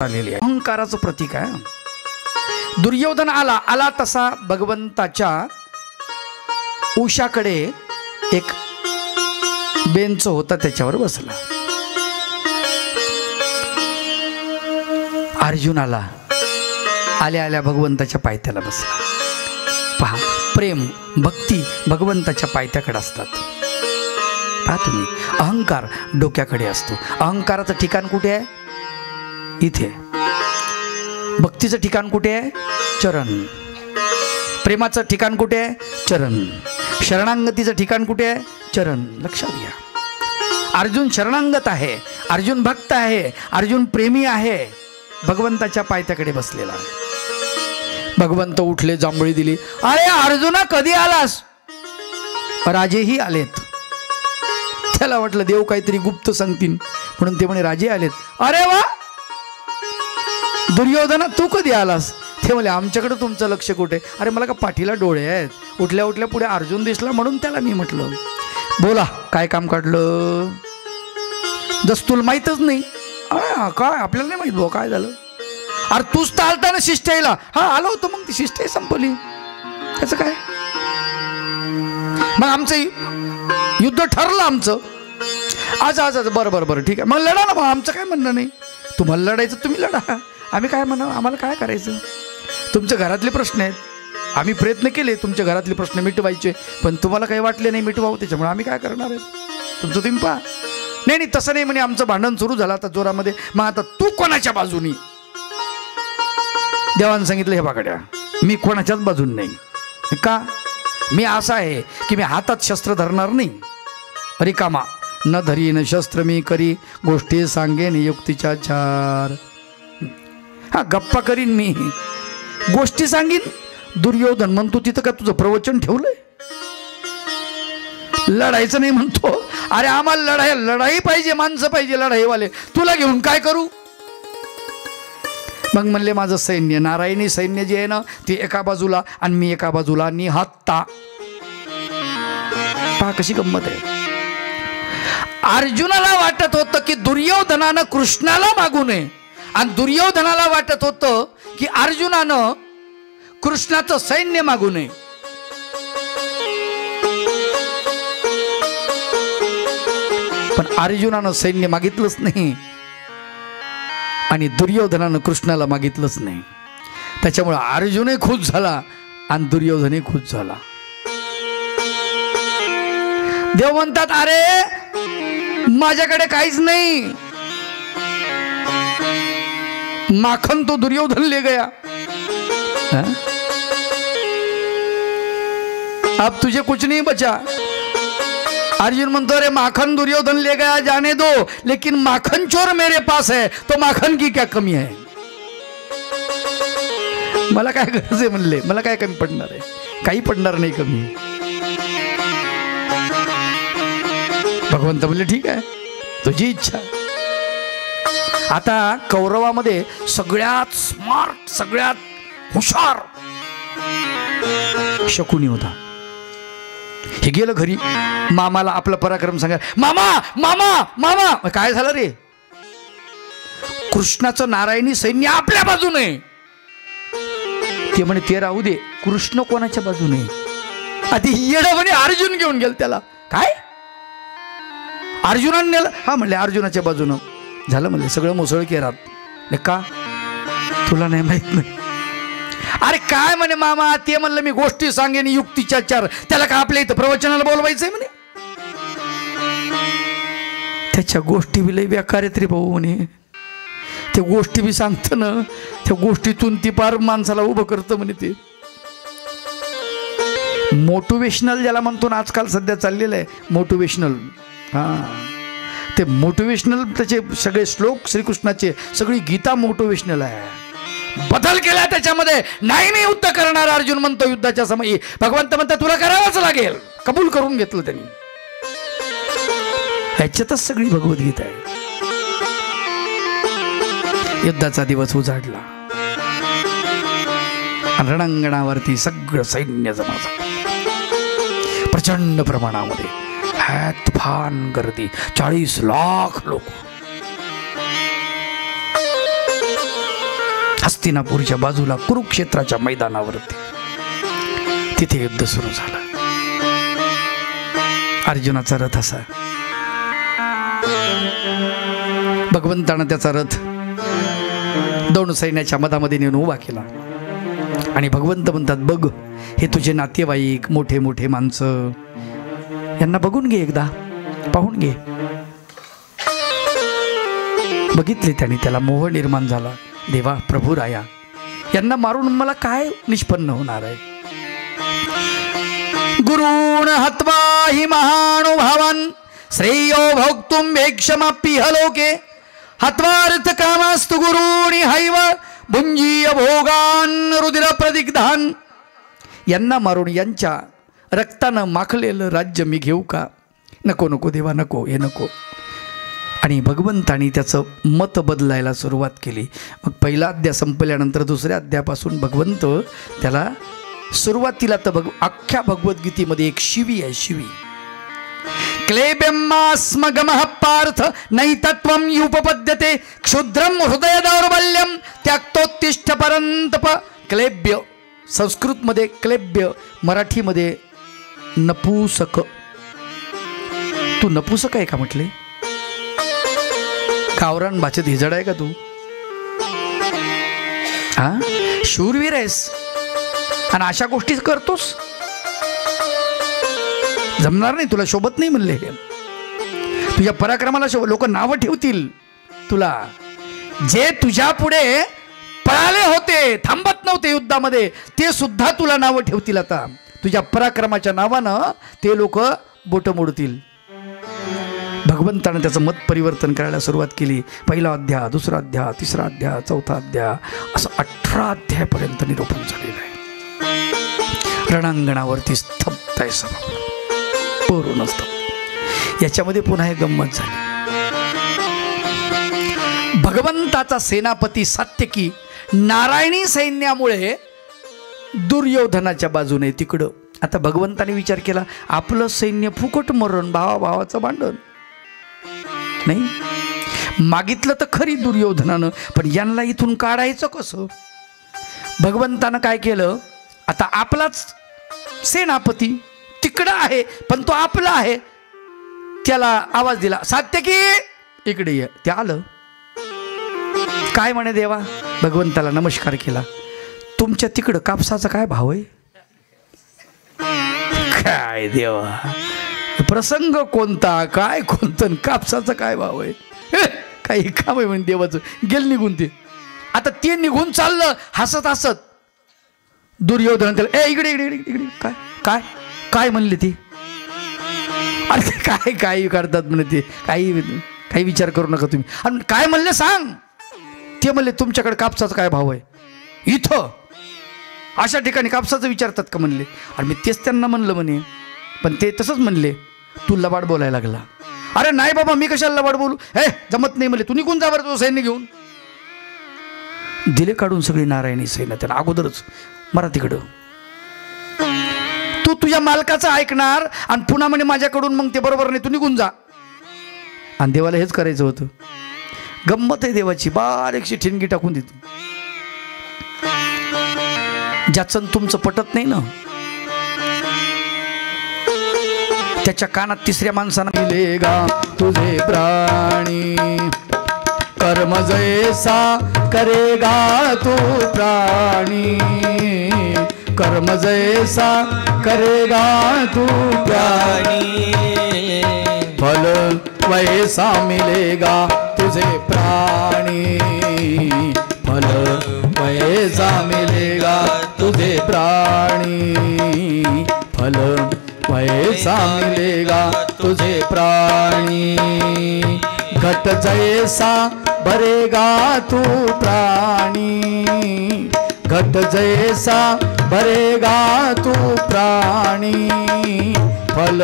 आलेली आहे, अहंकाराचं प्रतीक आहे। दुर्योधन आला तसा भगवंताच्या उशाकडे एक बेंच होता, त्याच्यावर बसला। अर्जुन आल्या आल्या भगवंताच्या पायथ्याला बसला। पहा, प्रेम भक्ती भगवंताच्या पायथ्याकडे असतात। पहा तुम्ही, अहंकार डोक्याकडे असतो। अहंकाराचं ठिकाण कुठे आहे? इथे। भक्तीचं ठिकाण कुठे आहे? चरण। प्रेमाचं ठिकाण कुठे आहे? चरण। शरणागतीचं ठिकाण कुठे आहे? चरण। लक्षात घ्या, अर्जुन शरणागत आहे, अर्जुन भक्त आहे, अर्जुन प्रेमी आहे, भगवंताच्या पायथ्याकडे बसलेला आहे। भगवंत उठले, जांभळी दिली। अरे अर्जुना, कधी आलास? राजेही आलेत। त्याला वाटलं देव काहीतरी गुप्त सांगतील, म्हणून ते म्हणे राजे आलेत। अरे वा दुर्योधना, तू कधी आलास? ते म्हणले आमच्याकडे तुमचं लक्ष कुठे? अरे मला का पाठीला डोळे आहेत? उठल्या उठल्या पुढे अर्जुन दिसला, म्हणून त्याला मी म्हटलं बोला काय काम काढलं? जस तुला माहीतच नाही। काय आपल्याला नाही माहित भाऊ काय झालं? अरे तूच तर आलता ना शिष्टाईला। हा आलो होतो, मग ती शिष्टाई संपली, त्याचं काय? मग आमचं युद्ध ठरलं आमचं। आज बरं ठीक आहे, मग लढा ना, मग आमचं काय म्हणणं नाही। तुम्हाला लढायचं तुम्ही लढा, आम्ही काय म्हणा, आम्हाला काय करायचं? तुमच्या घरातले प्रश्न आहेत, आम्ही प्रयत्न केले तुमच्या घरातले प्रश्न मिटवायचे, पण तुम्हाला काही वाटले नाही मिटवावं, त्याच्यामुळे आम्ही काय करणार आहे? तुमचं तुम्ही पहा। नाही तसं नाही म्हणे, आमचं भांडण सुरू झालं आता जोरामध्ये। मग आता तू कोणाच्या बाजूनी? देवानं सांगितलं हे बाकड्या, मी कोणाच्याच बाजून नाही। का? मी असा आहे की मी हातात शस्त्र धरणार नाही, रिकामा न धरी न शस्त्र मी करी, गोष्टी सांगेन युक्तीच्या चार। हा गप्पा करीन मी, गोष्टी सांगीन। दुर्योधन म्हणतो तिथं का तुझं प्रवचन ठेवलंय? लढायचं नाही म्हणतो। अरे आम्हाला लढाई पाहिजे, माणसं पाहिजे लढाईवाले, तुला घेऊन काय करू? मग म्हणले माझं सैन्य, नारायणी सैन्य जे आहे ना, ते एका बाजूला आणि मी एका बाजूला, निहत्ता। पहा कशी गंमत आहे। अर्जुनाला वाटत होतं की दुर्योधनानं कृष्णाला मागू नये, आणि दुर्योधनाला वाटत होतं की अर्जुनानं कृष्णाचं सैन्य मागू नये। पण अर्जुनानं सैन्य मागितलंच नाही आणि दुर्योधनानं कृष्णाला मागितलंच नाही, त्याच्यामुळे अर्जुनही खुश झाला आणि दुर्योधनही खुश झाला। देव म्हणतात अरे माझ्याकडे काहीच नहीं, माखन तो दुर्योधन ले गया, अब तुझे कुछ नहीं बचा। अर्जुन म्हणतो अरे माखन दुर्योधन ले गया जाने दो, लेकिन माखन चोर मेरे पास है, तो माखन की क्या कमी है? मला काय गरज आहे म्हणले, मला काय कमी पडणार आहे? काही पडणार नाही कमी। भगवंत म्हणले ठीक आहे, तुझी इच्छा। आता कौरवामध्ये सगळ्यात स्मार्ट, सगळ्यात हुशार शकुनी होता। हे गेलं घरी, मामाला आपला पराक्रम सांगा। मामा मामा मामा, काय झालं रे? कृष्णाचं नारायणी सैन्य आपल्या बाजूने। ते म्हणे ते राहू दे, कृष्ण कोणाच्या बाजूने? आधी येडं म्हणे अर्जुन घेऊन गेल त्याला। काय अर्जुनाने नेलं? हा म्हणले अर्जुनाच्या बाजूनं झालं, म्हणले सगळं मुसळ केरात। का तुला नाही माहित? नाही। अरे काय म्हणे मामा, ते म्हणलं मी गोष्टी सांगेन युक्तीच्या चार, त्याला का आपल्या इथं प्रवचनाला बोलवायचंय म्हणे? त्याच्या गोष्टी बी लई बेकार आहेत रे भाऊ म्हणे, त्या गोष्टी बी सांगत ना, त्या गोष्टीतून ती पार माणसाला उभं करतं म्हणे। ते मोटिवेशनल ज्याला म्हणतो ना, आजकाल सध्या चाललेलं आहे मोटिवेशनल। हा ते मोटिवेशनल, त्याचे सगळे श्लोक श्रीकृष्णाचे, सगळी गीता मोटिवेशनल आहे। बदल केला त्याच्यामध्ये, नाही युद्ध करणार अर्जुन म्हणतो युद्धाच्या समयी। भगवंत म्हणतात तुला करावंच लागेल, कबूल करून घेतलं त्यांनी। ह्याच्यातच सगळी भगवद्गीता आहे। युद्धाचा दिवस उजाडला, रणांगणावरती सगळं सैन्य जमा झालं प्रचंड प्रमाणामध्ये, तुफान गर्दी, 40 लाख लोक। हस्तिनापूरच्या बाजूला कुरुक्षेत्राच्या मैदानावरती तिथे युद्ध सुरू झालं. अर्जुनाचा रथ असा, भगवंतानं त्याचा रथ दोन सैन्याच्या मधामध्ये नेऊन उभा केला आणि भगवंत म्हणतात, बघ हे तुझे नातेवाईक, मोठे मोठे माणसं, यांना बघून घे, एकदा पाहून घे. बघितले त्याने, त्याला मोह निर्माण झाला. देवा, प्रभू राया, यांना मारून मला काय निष्पन्न होणार आहे. गुरुण हत्वा हि महानुभावान श्रेयो भोक्तुम वेक्षमाप्यह लोके हत्वार्थ कामास्तु गुरुणी हैव भुंजीय भोगान रुधिर प्रदिग्धान. यांना मारून यांच्या रक्तानं माखलेलं राज्य मी घेऊ का? नको नको देवा, नको, हे नको. आणि भगवंतानी त्याचं मत बदलायला सुरुवात केली. मग पहिला अध्याय संपल्यानंतर दुसऱ्या अध्यायापासून भगवंत त्याला सुरुवातीला तर अख्ख्या भगवद्गीतेमध्ये एक शिवी आहे, शिवी. क्लेब्यमास्मगमः पार्थ नैतत्वं युपपद्यते क्षुद्रम हृदय दौर्बल्यम त्याक्तोत्तिष्ठ परंतप. क्लेब्य संस्कृतमध्ये क्लेब्य, मराठीमध्ये नपुसक. तू नपुसक आहे का म्हटले? गावरान भाषेत हिजड आहे का तू? हा, शूरवीर आहेस आणि अशा गोष्टी करतोस? जमणार नाही, तुला शोभत नाही म्हणले. तुझ्या पराक्रमाला लोक नावं ठेवतील तुला. जे तुझ्या पुढे पळाले होते, थांबत नव्हते युद्धामध्ये, ते सुद्धा तुला नावं ठेवतील. आता तुझ्या पराक्रमाच्या नावानं ते लोक बोट मोडतील. भगवंतानं त्याचं मत परिवर्तन करायला सुरुवात केली. पहिला अध्याय, दुसरा अध्याय, तिसरा अध्याय, चौथा अध्याय, असं 18 अध्यायापर्यंत निरूपण झालेलं आहे. रणांगणावरती स्तब्ध आहे सभा, पूर्ण स्तब्ध. याच्यामध्ये पुन्हा एक गंमत झाली. भगवंताचा सेनापती सात्यकी नारायणी सैन्यामुळे दुर्योधनाच्या बाजूने तिकडं. आता भगवंताने विचार केला, आपलं सैन्य फुकट मरण, भावाभावाचं भांडण नाही. मागितलं तर खरी दुर्योधनानं, पण यांना इथून काढायचं कसं? भगवंतानं काय केलं, आता आपलाच सेनापती तिकडं आहे, पण तो आपला आहे, त्याला आवाज दिला, सात्यकी इकडे ये. ते आलं. काय म्हणे देवा? भगवंताला नमस्कार केला. तुमच्या तिकडं कापसाचा काय भाव आहे? काय देवा, प्रसंग कोणता, काय कोणतं, कापसाचा काय भाव आहे? काही काम आहे म्हणे देवाचं. गेल निघून ते. आता ते निघून चाललं हसत हसत. दुर्योधन त्याला, ए इकडे इकडे इकडे, काय काय काय म्हणले ती? अरे काय काय करतात म्हणे ते, काही विचार करू नका तुम्ही. आणि काय म्हणले सांग? ते म्हणले, तुमच्याकडे कापसाचा काय भाव आहे? इथं अशा ठिकाणी कापसाचं विचारतात का म्हणले. आणि मी तेच त्यांना म्हणलं म्हणे, पण ते तसंच म्हणले, तू लबाड बोलायला लागला. अरे नाही बाबा, मी कशाला लबाड बोलू? हे जमत नाही म्हणले, तू निघून जा बरं तुझं सैन्य घेऊन. दिले काढून सगळी नारायणी सैन्य त्यांना अगोदरच. मराठीकडं तू तुझ्या मालकाचं ऐकणार आणि पुन्हा म्हणे माझ्याकडून, मग ते बरोबर नाही, तू निघून जा. आणि देवाला हेच करायचं होतं. गंमत आहे देवाची, बारीकशी ठिणगी टाकून देतो. ज्याचं तुमचं पटत नाही ना, त्याच्या कानात तिसऱ्या माणसानं मिलेगा तुझे प्राणी, कर्म जैसा करेगा तू प्राणी, कर्म जैसा करेगा तू प्राणी, फल वैसा मिलेगा तुझे प्राणी, फल वैसा मिलेगा तुझे प्राणी, फल वैसा मिलेगा तुझे प्राणी, घट जैसा भरेगा तू प्राणी, घट जैसा भरेगा तू प्राणी, फल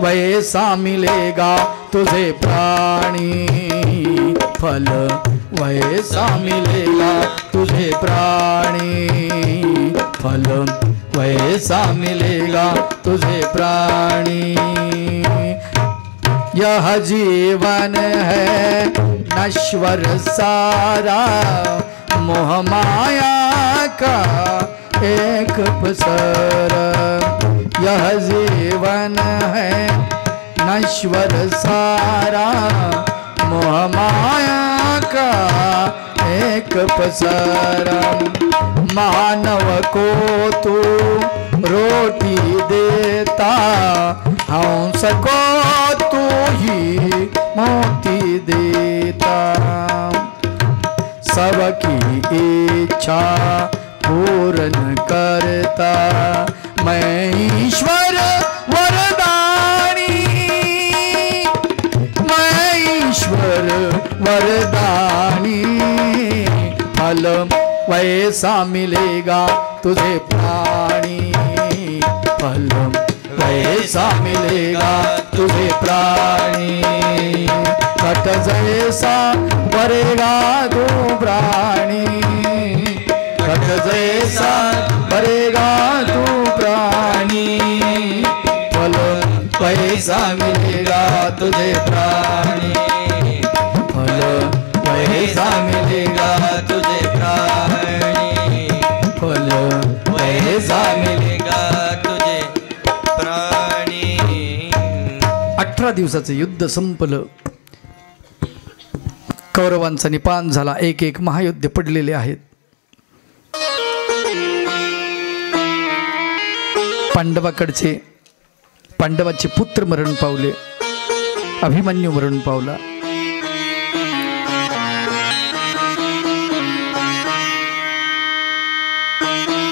वैसा मिलेगा तुझे प्राणी, फल वैसा मिलेगा तुझे प्राणी, फल वैसा मिलेगा तुझे प्राणी. यह जीवन है नश्वर सारा, मोह माया का एक पसर। यह जीवन है नश्वर सारा, मोह माया का एक पसर। मानव को तू रोटी देता, हंस को तू ही मोती देता। सबकी इच्छा पूर्ण करता, मैं ईश्वर वरदानी, मैं ईश्वर वरदानी। फल वैसा मिलेगा तुझे प्राणी, फल वैसा मिलेगा तुझे प्राणी। कट जैसा भरेगा तू प्राणी, कट जैसा भरेगा तू प्राणी। फल वैसा मिलेगा तुझे प्राणी, फल वैसा मिलेगा तुझे प्राणी, फल वैसा मिलेगा तुझे प्राणी। 18 दिवसाचे युद्ध संपलं. कौरवांचा निपान झाला. एक एक महायुद्ध पडलेले आहेत. पांडवाचे पुत्र मरण पावले. अभिमन्यू मरण पावला.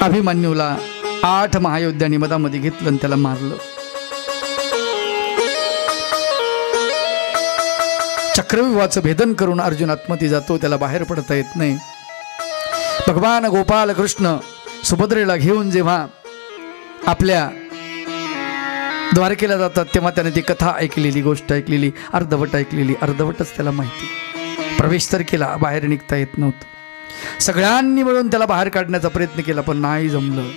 अभिमन्यूला 8 महायोद्ध्यांनी मधामध्ये घेतलं आणि त्याला मारलं. चक्रव्यूहाचं भेदन करून अर्जुन आत्महती जातो. त्याला बाहेर पडता येत नाही. भगवान गोपाल कृष्ण सुभद्रेला घेऊन जेव्हा आपल्या द्वारकेला जातात तेव्हा त्याने ती कथा ऐकलेली, गोष्ट ऐकलेली, अर्धवट ऐकलेली, अर्धवटच त्याला माहिती. प्रवेश तर केला, बाहेर निघता येत नव्हतं. सगळ्यांनी मिळून त्याला बाहेर काढण्याचा प्रयत्न केला पण नाही जमलं.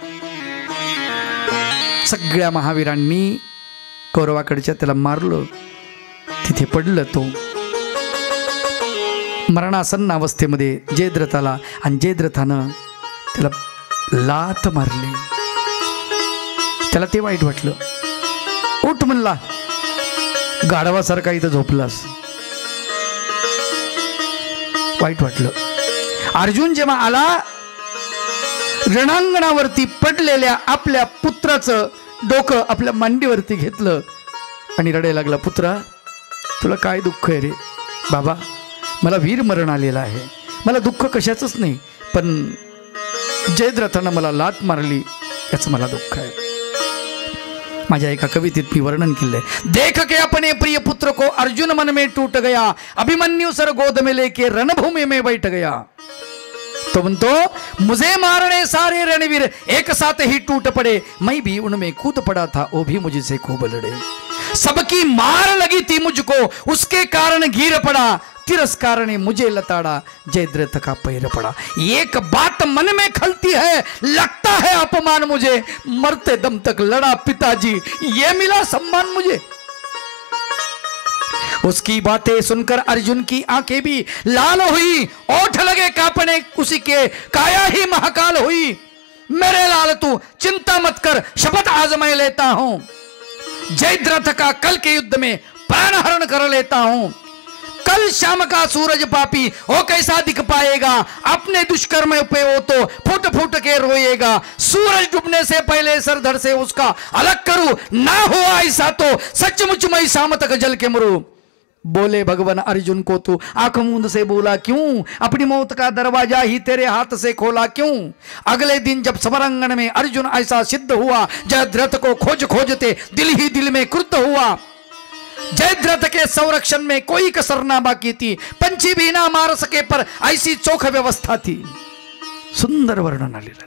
सगळ्या महावीरांनी कौरवाकडच्या त्याला मारलं. तिथे पडलं तो मरणासन्न अवस्थेमध्ये जयद्रथाला, आणि जयद्रथानं त्याला लात मारली. त्याला ते वाईट वाटलं. उठ म्हणला, गाढवासारखा इथं झोपलास. वाईट वाटलं. अर्जुन जेव्हा आला, रणांगणावरती पडलेल्या आपल्या पुत्राचं डोकं आपल्या मांडीवरती घेतलं आणि रडायला लागला. पुत्रा, तुला काय दुःख आहे रे? बाबा, मला वीर मरण आलेलं आहे, मला दुःख कशाचंच नाही, पण जयद्रथानं मला लात मारली याचं मला दुःख आहे. माझ्या एका कवितेत मी वर्णन केलंय. देख के अपने प्रिय पुत्र को अर्जुन मन में टूट गया, अभिमन्यु सर गोद में लेके रणभूमि में बैठ गया. तो म्हणतो, मुझे मारने सारे रणवीर एक साथ ही टूट पड़े, मैं भी उनमें कूद पड़ा था, वो भी मुझसे खूब लड़े. सबकी मार लगी थी मुझको, उसके कारण गिर पड़ा, तिरस्कार ने मुझे लताड़ा, जयद्रथ का पैर पड़ा. एक बात मन में खलती है, लगता है अपमान मुझे, मरते दम तक लड़ा पिताजी, ये मिला सम्मान मुझे. उसकी बातें सुनकर अर्जुन की आंखें भी लाल हुई, ओठ लगे कांपने उसी के, काया ही महाकाल हुई. मेरे लाल तू चिंता मत कर, शपथ आज मैं लेता हूं, जयद्रथ का कल के युद्ध में प्राण हरण कर लेता हूं. कल शाम का सूरज पापी वो कैसा दिख पाएगा, अपने दुष्कर्म पे वो तो फूट फूट के रोएगा. सूरज डूबने से पहले सर धड़ से उसका अलग करूं, ना हो ऐसा तो सचमुच मैं शाम तक जल के मरूं. बोले भगवान अर्जुन को, तू आंख मूंद से बोला क्यों, अपनी मौत का दरवाजा ही तेरे हाथ से खोला क्यों. अगले दिन जब समरांगण में अर्जुन ऐसा सिद्ध हुआ, जयद्रथ को खोज खोजते दिल ही दिल में क्रुद्ध हुआ. जयद्रथ के संरक्षण में कोई कसर ना बाकी थी, पंछी भी ना मार सके पर ऐसी चोख व्यवस्था थी. सुंदर वर्णन आलेलं.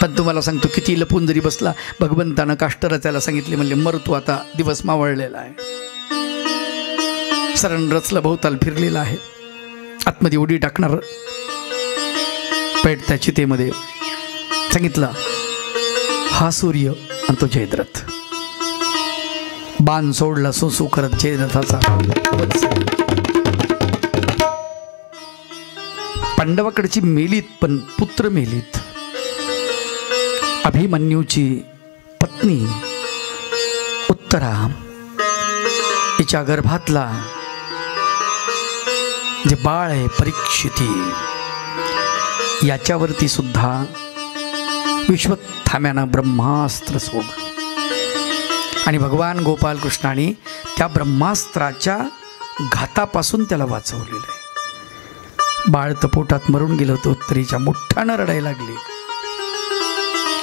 पण तुम्हाला सांगतो, किती लपून जरी बसला, भगवंतानं काष्टराजाला सांगितले, म्हणले मर तू आता, दिवस मावळलेला आहे. सरण रचलं, भोवताल फिरलेला आहे. आतमध्ये उडी टाकणार, पेट त्या चितेमध्ये. सांगितलं, हा सूर्य आणि तो जयद्रथ. बाण सोडला सुसू करत जयद्रथाचा. पांडवाकडची मेलीत, पण पुत्र मेलीत. अभिमन्यूची पत्नी उत्तरा, तिच्या गर्भातला जे बाळ आहे परीक्षिती, याच्यावरती सुद्धा विश्वत्थाम्यानं ब्रह्मास्त्र सोडलं आणि भगवान गोपाल कृष्णाने त्या ब्रह्मास्त्राच्या घातापासून त्याला वाचवलेलं आहे. बाळ तर पोटात मरून गेलं होतं. उत्तरेच्या मोठ्यानं रडायला लागली,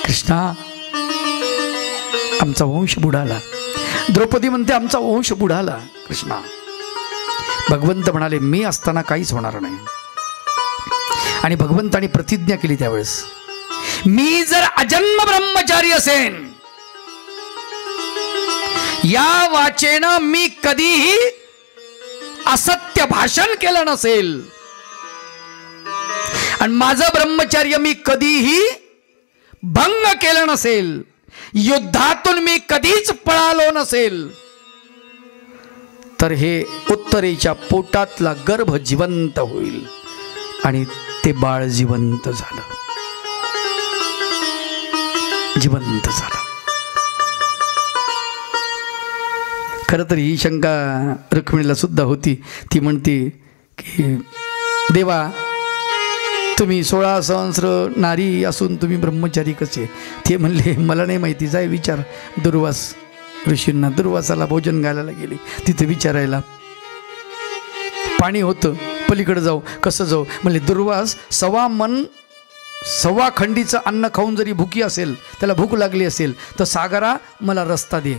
कृष्णा आमचा वंश बुडाला. द्रौपदी म्हणते आमचा वंश बुडाला. कृष्णा, भगवंत म्हणाले मी असताना काहीच होणार नाही. आणि भगवंताने प्रतिज्ञा केली त्यावेळेस, मी जर अजन्म ब्रह्मचारी असेन, या वाचेनं मी कधीही असत्य भाषण केलं नसेल आणि माझं ब्रह्मचर्य मी कधीही भंग केलं नसेल, युद्धातून मी कधीच पळालो नसेल, तर हे उत्तरेच्या पोटातला गर्भ जिवंत होईल. आणि ते बाळ जिवंत झालं, जिवंत झालं. खरं तर ही शंका रुक्मिणीला सुद्धा होती. ती म्हणते की देवा, तुम्ही 16 सहस्र नारी असून तुम्ही ब्रह्मचारी कसे? ते म्हणले मला नाही माहिती, जाय विचार दुर्वास ऋषींना. दुर्वासाला भोजन घालायला गेली, तिथे विचारायला पाणी होतं, पलीकडे जाऊ. कसं जाऊ? म्हणले दुर्वास 1.25 मन 1.25 खंडीचं अन्न खाऊन जरी भुकी असेल, त्याला भूक लागली असेल, तर सागरा मला रस्ता दे.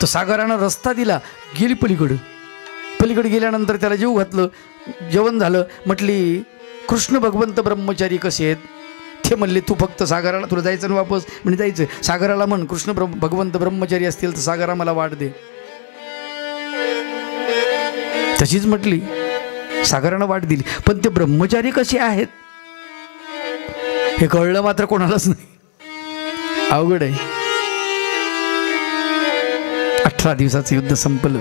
तर सागरानं रस्ता दिला, गेली पलीकडं. पलीकडे गेल्यानंतर त्याला जीव घातलं, जेवण झालं. म्हटली कृष्ण भगवंत ब्रह्मचारी कसे आहेत? ते म्हणले तू फक्त सागराला, तुला जायचं ना वापस? म्हणजे जायचं. सागराला म्हण कृष्ण भगवंत ब्रह्मचारी असतील तर सागरा मला वाट दे. तशीच म्हटली, सागरानं वाट दिली. पण ते ब्रह्मचारी कसे आहेत हे कळलं मात्र कोणालाच नाही. अवघड आहे. 18 दिवसाचं युद्ध संपलं.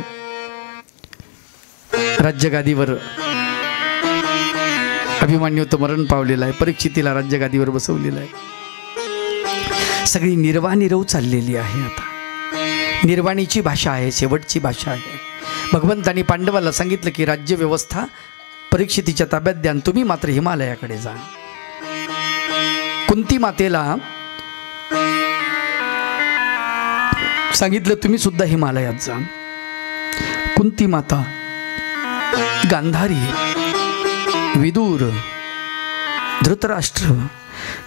राज्यगादीवर अभिमन्यू तर मरण पावलेला आहे. परीक्षितीला राज्यगादीवर बसवलेला आहे. सगळी निर्वाणीरव चाललेली आहे. आता निर्वाणीची भाषा आहे, शेवटची भाषा आहे. भगवंतांनी पांडवाला सांगितलं की राज्य व्यवस्था परीक्षितीच्या ताब्यात द्या, तुम्ही मात्र हिमालयाकडे जा. कुंती मातेला सांगितलं तुम्ही सुद्धा हिमालयात जा. कुंती माता, गांधारी, विदूर, धृतराष्ट्र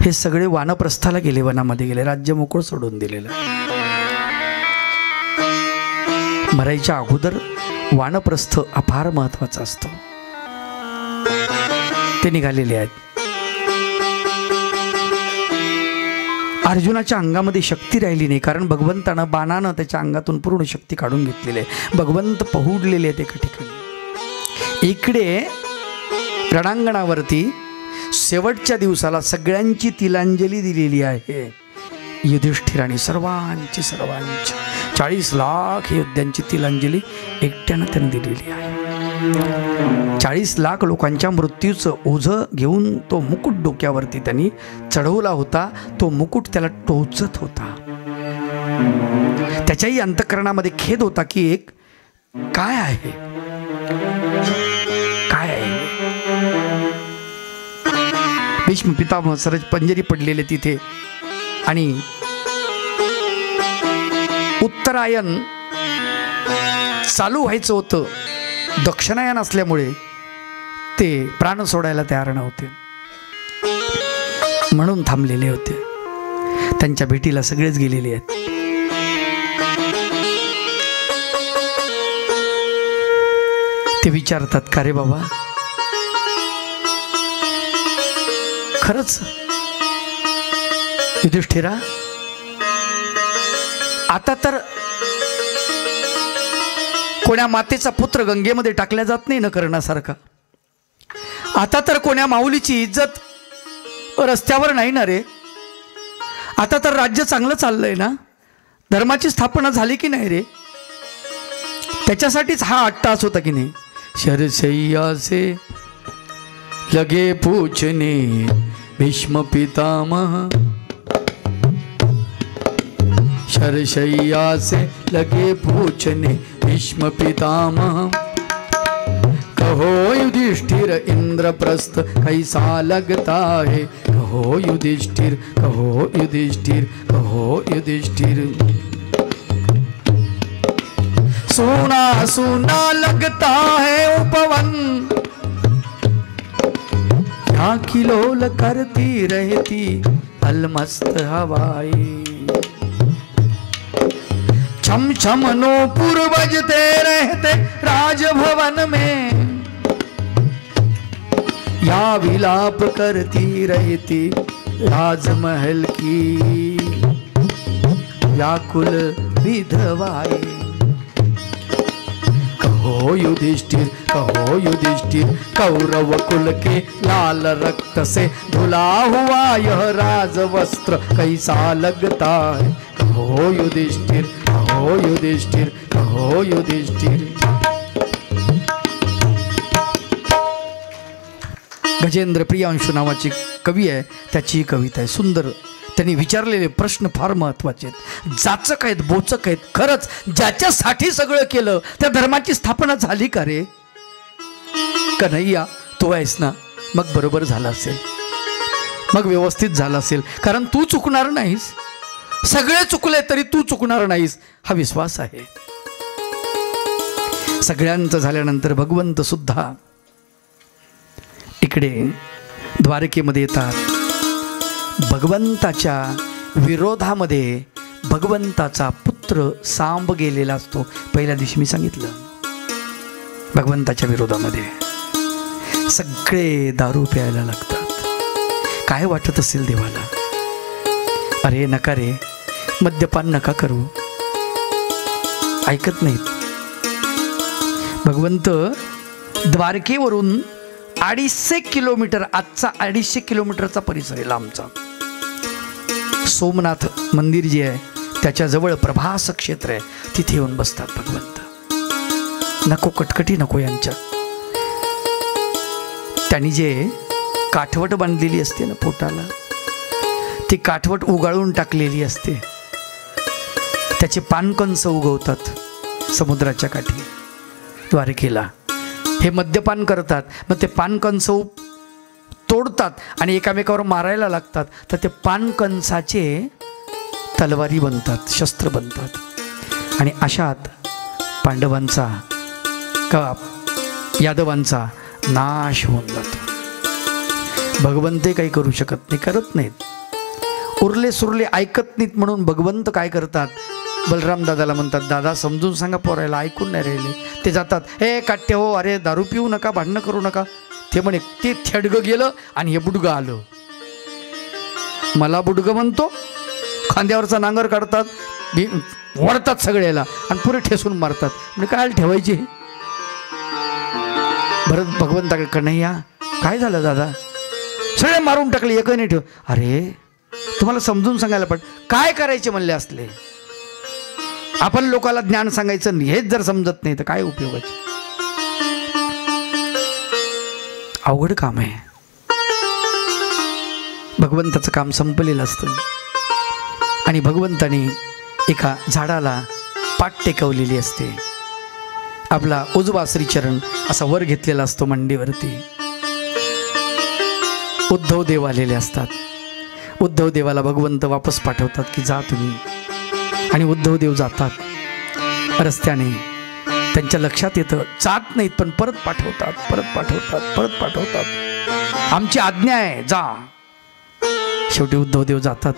हे सगळे वानप्रस्थाला गेले, वनामध्ये गेले, राज्य मोकळं सोडून दिलेलं. मरायच्या अगोदर वानप्रस्थ अपार महत्वाचा असतो. ते निघालेले आहेत. अर्जुनाच्या अंगामध्ये शक्ती राहिली नाही, कारण भगवंतानं बाणानं त्याच्या अंगातून पूर्ण शक्ती काढून घेतलेली आहे. भगवंत पहुडलेले आहेत एका ठिकाणी. इकडे रणांगणावरती शेवटच्या दिवसाला सगळ्यांची तिलांजली दिलेली आहे. युधिष्ठिराने सर्वांची 40 लाख योद्ध्यांची तिलांजली एकट्यानं त्यानं दिलेली आहे. 40 लाख लोकांच्या मृत्यूचं ओझं घेऊन तो मुकुट डोक्यावरती त्यांनी चढवला होता. तो मुकुट त्याला टोचत होता. त्याच्याही अंतःकरणामध्ये खेद होता की एक काय आहे, काय आहे. भीष्म पितामह सरज पंजरी पडलेले तिथे. आणि उत्तरायण चालू व्हायचं होतं, दक्षिणायन असल्यामुळे ते प्राण सोडायला तयार नव्हते, म्हणून थांबलेले होते. त्यांच्या भेटीला सगळेच गेलेले आहेत. ते विचारतात का रे बाबा, खरंच युधिष्ठिरा आता तर कोण्या मातेचा पुत्र गंगेमध्ये टाकल्या जात नाही न करण्यासारखा. आता तर कोण्या माऊलीची इज्जत रस्त्यावर नाही ना रे. आता तर राज्य चांगलं चाललंय ना, धर्माची स्थापना झाली की नाही रे. त्याच्यासाठीच हा 8 तास होता की नाही. शरशय्या से लगे पूछने भीष्म पितामह, शरशैया से लगे पूछने भीष्म पितामह। कहो युधिष्ठिर इंद्रप्रस्थ कैसा लगता है, कहो युधिष्ठिर, कहो युधिष्ठिर, कहो युधिष्ठिर। सोना सोना लगता है उपवन, यहाँ किलोल करती रहती अलमस्त हवाएं। छम छम नूपुर बजते रहते राजभवन में, या विलाप करती रहती राजमहल की व्याकुल विधवाएं। कहो युधिष्ठिर, कहो युधिष्ठिर, कौरव कुल के लाल रक्त से धुला हुआ यह राजवस्त्र कैसा लगता है, कहो युधिष्ठिर, कहो युधिष्ठिर, कहो युधिष्ठिर। गजेंद्र प्रियांशू नावाची कवी आहे, त्याची कविता आहे सुंदर. त्यांनी विचारलेले प्रश्न फार महत्वाचे आहेत, जाचक आहेत, बोचक आहेत. खरंच ज्याच्यासाठी सगळं केलं त्या धर्माची स्थापना झाली का रे कन्हैया? तू आहेस ना, मग बरोबर झालं असेल, मग व्यवस्थित झालं असेल. कारण तू चुकणार नाहीस, सगळे चुकले तरी तू चुकणार नाहीस हा विश्वास आहे. सगळ्यांचं झाल्यानंतर भगवंत सुद्धा इकडे द्वारकेमध्ये येतात. भगवंताच्या विरोधामध्ये भगवंताचा पुत्र सांब गेलेला असतो. पहिल्या दिवशी मी सांगितलं, भगवंताच्या विरोधामध्ये सगळे दारू प्यायला लागतात. काय वाटत असेल देवाला? अरे नका रे, मद्यपान नका करू. ऐकत नाहीत. भगवंत द्वारकेवरून 250 किलोमीटर, आजचा 250 किलोमीटरचा परिसर आहे लांबचा. सोमनाथ मंदिर जे आहे त्याच्याजवळ प्रभास क्षेत्र आहे, तिथे येऊन बसतात भगवंत. नको कटकटी नको यांच्या. त्यांनी जे काठवट बांधलेली असते ना पोटाला, ती काठवट उगाळून टाकलेली असते. त्याचे पानकंस उगवतात समुद्राच्या काठी द्वारकेला. हे मद्यपान करतात, मग ते पानकंस तोडतात आणि एकामेकावर मारायला लागतात. तर ते पानकंसाचे तलवारी बनतात, शस्त्र बनतात. आणि अशात पांडवांचा का यादवांचा नाश होऊन जातो. भगवंत काही करू शकत नाही, करत नाहीत. उरले सुरले ऐकत नाहीत म्हणून भगवंत काय करतात, बलराम दादाला म्हणतात, दादा समजून सांगा पोरायला, ऐकून नाही राहिले. ते जातात, हे काट्य हो, अरे दारू पिऊ नका, भांडणं करू नका. ते म्हणे, ते थेडगं गेलं आणि हे बुडगं आलं. मला बुडगं म्हणतो, खांद्यावरचा नांगर काढतात, वळतात सगळ्याला आणि पुरे ठेसून मारतात. म्हणजे काय ठेवायचे? भरत भगवंताकडे, कन्हैया काय झालं दादा? सगळे मारून टाकले, एकही नाही ठेव. अरे तुम्हाला समजून सांगायला पण काय करायचे म्हणले असले. आपण लोकाला ज्ञान सांगायचं हेच जर समजत नाही तर काय उपयोगाचे? अवघड काम आहे. भगवंताचं काम संपलेलं असतं आणि भगवंताने एका झाडाला पाठ टेकवलेली असते. आपला उजवा श्रीचरण असा वर घेतलेला असतो मांडीवरती. उद्धव देव आलेले असतात. उद्धव देवाला भगवंत वापस पाठवतात की जा तुम्ही. आणि उद्धव देव जातात रस्त्याने. त्यांच्या लक्षात येतं, जात नाहीत पण परत पाठवतात, परत पाठवतात, परत पाठवतात. आमची आज्ञा आहे जा. शेवटी उद्धव देव जातात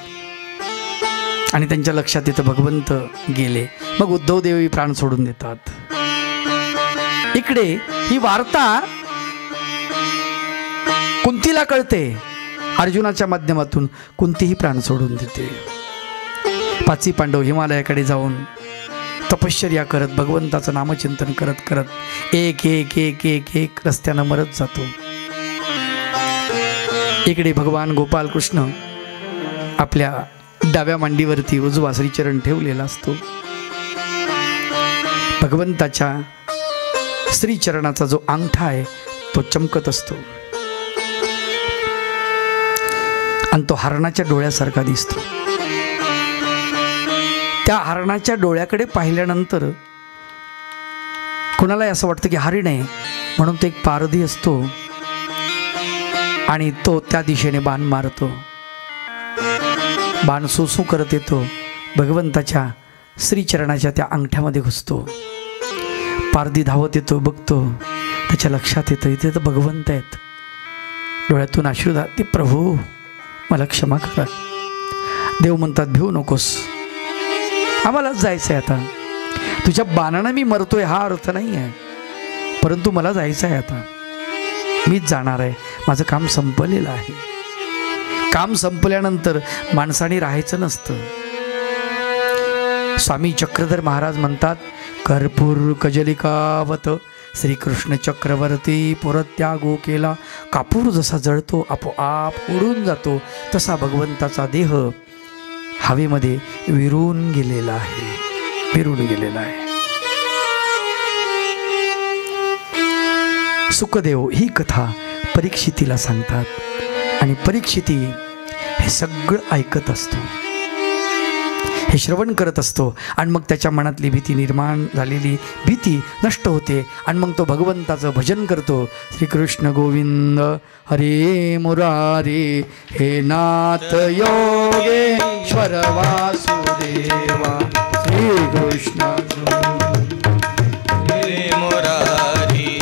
आणि त्यांच्या लक्षात येतं भगवंत गेले. मग उद्धव देवही प्राण सोडून देतात. इकडे ही वार्ता कुंतीला कळते. अर्जुनाच्या माध्यमातून कुंतीही प्राण सोडून देते. 5 पांडव हिमालयाकडे जाऊन तपश्चर्या करत भगवंताचं नामचिंतन करत करत एक एक एक एक एक रस्त्यानं मरत जातो. इकडे भगवान गोपाल कृष्ण आपल्या डाव्या मांडीवरती उजवा श्रीचरण ठेवलेला असतो. भगवंताच्या श्रीचरणाचा जो अंगठा आहे तो चमकत असतो. आणि तो हरणाच्या डोळ्यासारखा दिसतो. त्या हरणाच्या डोळ्याकडे पाहिल्यानंतर कोणालाही असं वाटतं की हरिण आहे म्हणून तो एक पारधी असतो आणि तो त्या दिशेने बाण मारतो. बाण सुसू करत येतो, भगवंताच्या श्रीचरणाच्या त्या अंगठ्यामध्ये घुसतो. पारधी धावत येतो, बघतो, त्याच्या लक्षात येतं इथे तर भगवंत आहेत. डोळ्यातून अश्रू जाते, प्रभू मला क्षमा करा. देव म्हणतात भिवू नकोस, आम्हालाच जायचं आहे आता. तुझ्या बाणानं मी मरतोय हा अर्थ नाही आहे, परंतु मला जायचं आहे आता. मीच जाणार आहे, माझं काम संपलेलं आहे. काम संपल्यानंतर माणसाने राहायचं नसतं. स्वामी चक्रधर महाराज म्हणतात, कर्पूर कजलिकावत श्रीकृष्ण चक्रवर्ती पुरत्यागो केला. कापूर जसा जळतो आपोआप उडून जातो, तसा भगवंताचा देह हवेमध्ये विरून गेलेला आहे, विरून गेलेला आहे. सुखदेव ही कथा परीक्षितीला सांगतात आणि परीक्षिती हे सगळं ऐकत असतो, हे श्रवण करत असतो आणि मग त्याच्या मनातली भीती निर्माण झालेली भीती नष्ट होते आणि मग तो भगवंताचं भजन करतो. श्रीकृष्ण गोविंद हरे मुरारी हे नाथ योगेश्वर वासुदेवा. श्रीकृष्ण हरे मुरारी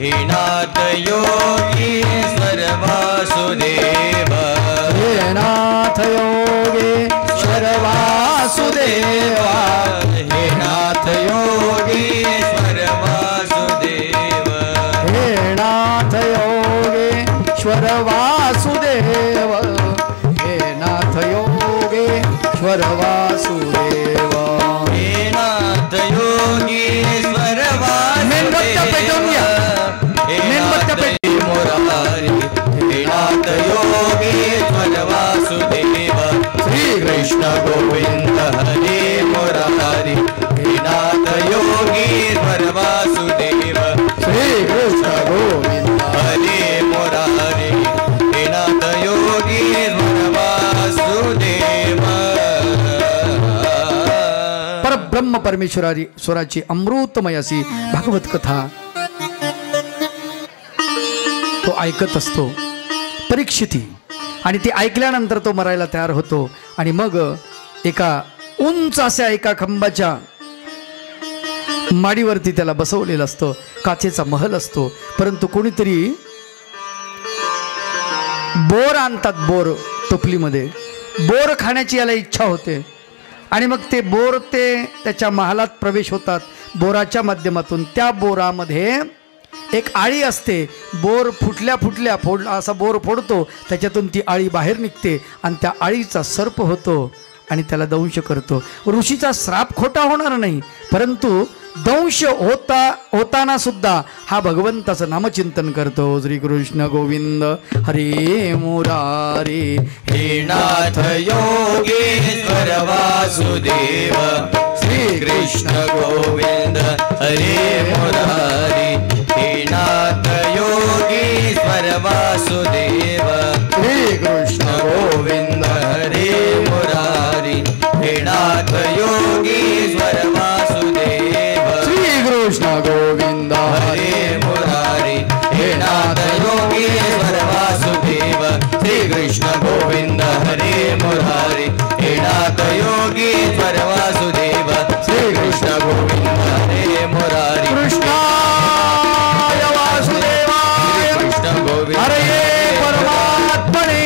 हे नाथ योगेश्वर वासुदेवा. हे नाथ योगेश्वर वासुदेवा. हे नाथ योगेश्वर वासुदेवा. हे नाथ योगेश्वर वासुदेव. हे नाथ योगेश्वर वासुदेव. हे नाथ योगेश्वर मेणबत्त्या पेटवून घ्या. मेणबत्त्या पेटवून. मुरारी हे नाथ योगेश्वर वासुदेवा. श्रीकृष्ण गोविंद हरे मुरारी हे नाथ योगेश्वर वासुदेवा. श्रीकृष्ण गोविंद हरे मुरारी हे नाथ योगेश्वर वासुदेवा. परब्रह्म परमेश्वराची स्वराची अमृतमय अशी भागवत कथा तो ऐकत असतो परीक्षिती. आणि ती ऐकल्यानंतर तो मरायला तयार होतो आणि मग एका उंच अशा एका खंबाच्या माडीवरती त्याला बसवलेलं असतं. काचेचा महल असतो, परंतु कोणीतरी बोर आणतात. बोर टोपलीमध्ये बोर खाण्याची याला इच्छा होते आणि मग ते बोर ते त्याच्या महालात प्रवेश होतात बोराच्या माध्यमातून. त्या बोरामध्ये एक आळी असते. बोर फुटल्या असा बोर फोडतो, त्याच्यातून ती आळी बाहेर निघते आणि त्या आळीचा सर्प होतो आणि त्याला दंश करतो. ऋषीचा श्राप खोटा होणार नाही, परंतु दंश होताना सुद्धा हा भगवंताचं नामचिंतन करतो. श्रीकृष्ण गोविंद हरे मुरारी हे नाथ योगेश्वर वासुदेव. श्रीकृष्ण गोविंद हरे मुरारी हे नाथ योगेश्वर वासुदेव. श्रीकृष्ण गोविंद हरे मुरारी हे नाथ योगेश्वर वासुदेव. श्रीकृष्ण गोविंद हरे मुरारी हे नाथ योगेश्वर वासुदेव. श्रीकृष्ण गोविंद हरे मुरारी हे नाथ योगेश्वर वासुदेव. श्रीकृष्ण गोविंद हरे मुरारी कृष्णाय वासुदेवाय कृष्ण गोविंद हरे परमात्मने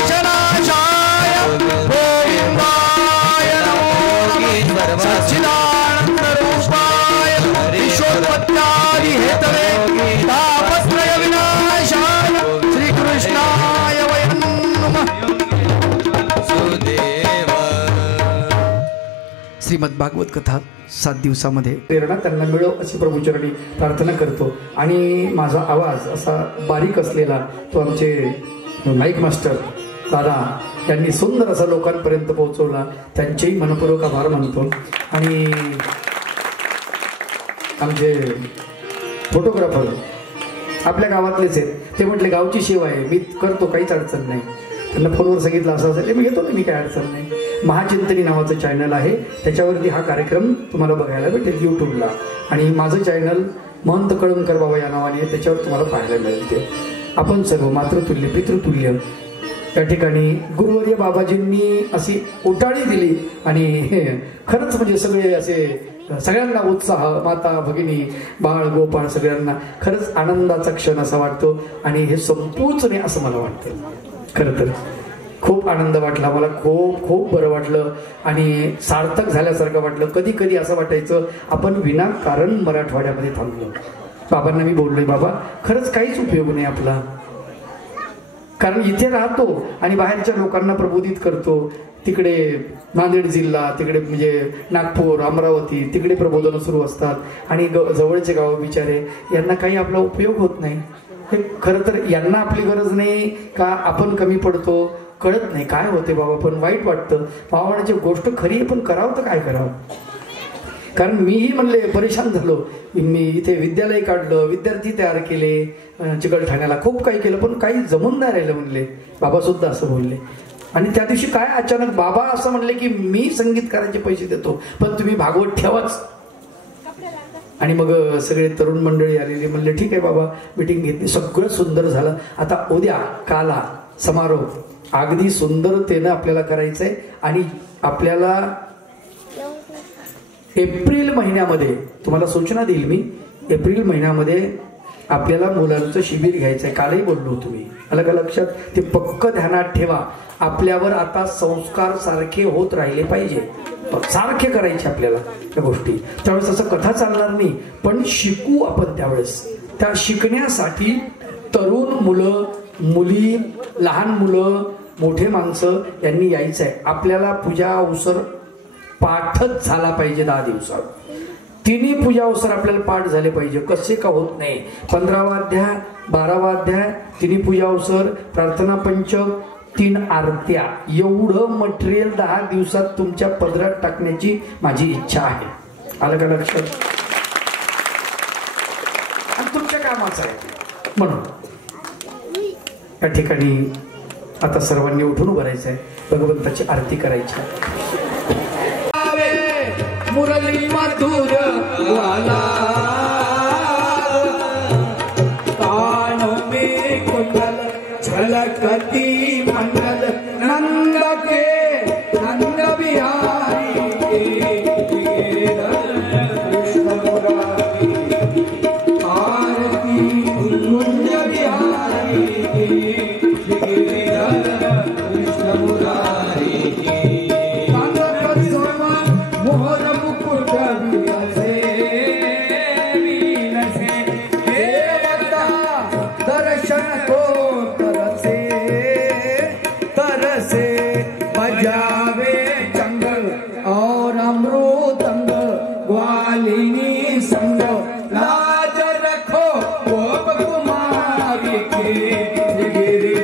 प्रणतक्लेशनाशाय गोविंदाय नमो सच्चिदानंद रूपाय विश्वोत्पत्त्यादि हेतवे तापत्रय विनाशाय श्रीकृष्णाय वयं नमः. श्रीमद भागवत कथा 7 दिवसामध्ये प्रेरणा त्यांना मिळो अशी प्रभूचरणी प्रार्थना करतो. आणि माझा आवाज असा बारीक असलेला तो आमचे माईक मास्टर दादा यांनी सुंदर असा लोकांपर्यंत पोहोचवला, त्यांचेही मनपूर्वक आभार मानतो. आणि आमचे फोटोग्राफर आपल्या गावातलेच आहेत. ते म्हटले गावची सेवा आहे, मी करतो, काहीच अडचण नाही. त्यांना फोनवर सांगितलं असं असेल, मी घेतो, मी काय अडचण नाही. महाचिंतनी नावाचं चॅनल आहे, त्याच्यावरती हा कार्यक्रम तुम्हाला बघायला भेटेल यूट्यूबला. आणि माझं चॅनल महंत कळमकर बाबा या नावाने आहे, त्याच्यावर तुम्हाला पाहायला मिळेल. ते आपण सर्व मातृतुल्य पितृतुल्य त्या ठिकाणी गुरुवर्य बाबाजींनी अशी उटाळी दिली आणि खरंच म्हणजे सगळे असे सगळ्यांना उत्साह, माता भगिनी बाळ गोपाळ सगळ्यांना खरंच आनंदाचा क्षण असा वाटतो. आणि हे संपूच नाही असं मला वाटतं. खरं तर खूप आनंद वाटला मला, खूप खूप बरं वाटलं आणि सार्थक झाल्यासारखं वाटलं. कधी कधी असं वाटायचं आपण विनाकारण मराठवाड्यामध्ये थांबलो. बाबांना मी बोललोय, बाबा खरंच काहीच उपयोग नाही आपला, कारण इथे राहतो आणि बाहेरच्या लोकांना प्रबोधित करतो. तिकडे नांदेड जिल्हा, तिकडे म्हणजे नागपूर, अमरावती, तिकडे प्रबोधनं सुरू असतात आणि जवळचे गाव बिचारे, यांना काही आपला उपयोग होत नाही. हे खरं तर यांना आपली गरज नाही का आपण कमी पडतो कळत नाही. काय होते बाबा, पण वाईट वाटतं. बाबा म्हणायची गोष्ट खरी आहे, पण करावं तर काय करावं. कारण मीही म्हणले परेशान झालो. मी इथे विद्यालय काढलं, विद्यार्थी तयार केले, चिकलठाण्याला खूप काही केलं, पण काही जमून नाही राहिलं म्हणले. बाबा सुद्धा असं बोलले. आणि त्या दिवशी काय अचानक बाबा असं म्हणले की मी संगीतकारांचे पैसे देतो, पण तुम्ही भागवत ठेवाच. आणि मग सगळे तरुण मंडळी आलेली, म्हणले ठीक आहे बाबा. मीटिंग घेतली, सगळं सुंदर झालं. आता उद्या काला समारोप अगदी सुंदरतेनं आपल्याला करायचं आहे. आणि आपल्याला एप्रिल महिन्यामध्ये तुम्हाला सूचना देईल मी, एप्रिल महिन्यामध्ये आपल्याला मुलांचं शिबिर घ्यायचं आहे. कालही बोललो तुम्ही, अलग लक्षात ते पक्क ध्यानात ठेवा. आपल्यावर आता संस्कार सारखे होत राहिले पाहिजे, सारखे करायचे आपल्याला त्या गोष्टी. त्यावेळेस असं कथा चालणार नाही, पण शिकू आपण त्यावेळेस. त्या शिकण्यासाठी तरुण मुलं, मुली, लहान मुलं, मोठे माणसं यांनी यायचं आहे. आपल्याला पूजा अवसर पाठच झाला पाहिजे 10 दिवसात. तिन्ही पूजा अवसर आपल्याला पाठ झाले पाहिजे. कसे का होत नाही. 15वा अध्याय, 12वा अध्याय, तिन्ही पूजा अवसर, प्रार्थना पंचक, 3 आरत्या, एवढं मटेरियल 10 दिवसात तुमच्या पदरात टाकण्याची माझी इच्छा आहे. आलं का लक्षात. आणि तुमच्या कामाचं आहे म्हणून या ठिकाणी आता सर्वांनी उठून उभं राहायचं आहे, भगवंताची आरती करायची. मुरली मधुर वाला कानों में कुंडल झलकती मंडल नंद के नंद बिहारी कृष्ण मुरारी आरती कुंज बिहारी कृष्ण मुरारी मोहन मुकुट दर्शन को तरसे बजावे चंग और अमृतंग ग्वालिनी संग लाज रखो गोप कुमारी के गिरी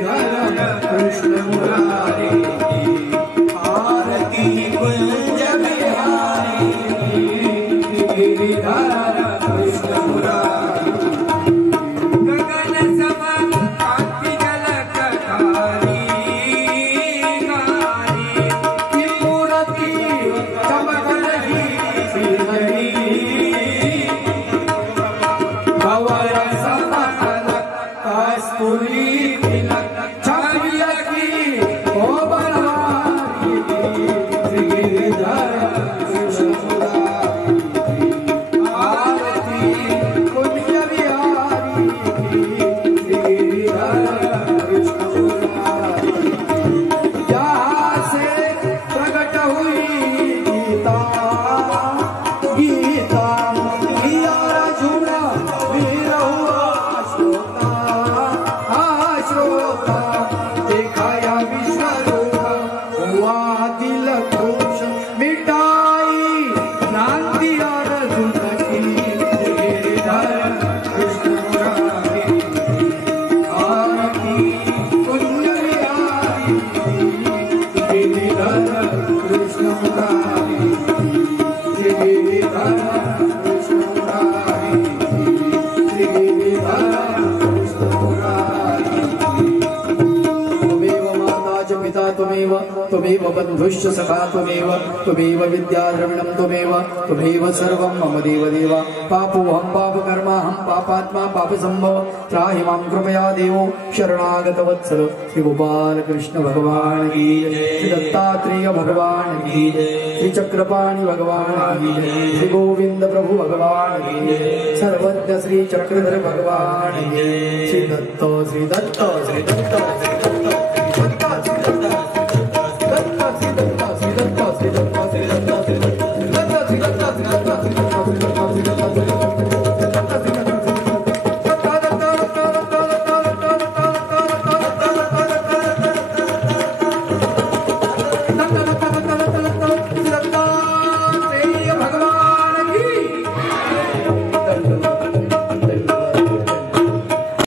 त्वमेव बन्धुश्च सखा त्वमेव विद्याद्रविणं त्वमेव सर्वं मम देवदेव पापोऽहं पापकर्माहं पापात्मा पापसम्भव त्राहि मां कृपया देवो शरणागतवत्सल श्री गोपाल कृष्ण भगवान की श्री दत्तात्रेय भगवान की श्री चक्रपाणि भगवान की श्री गोविंद प्रभु भगवान की सर्वज्ञ श्री चक्रधर भगवान की श्री दत्त श्री दत्त श्री दत्त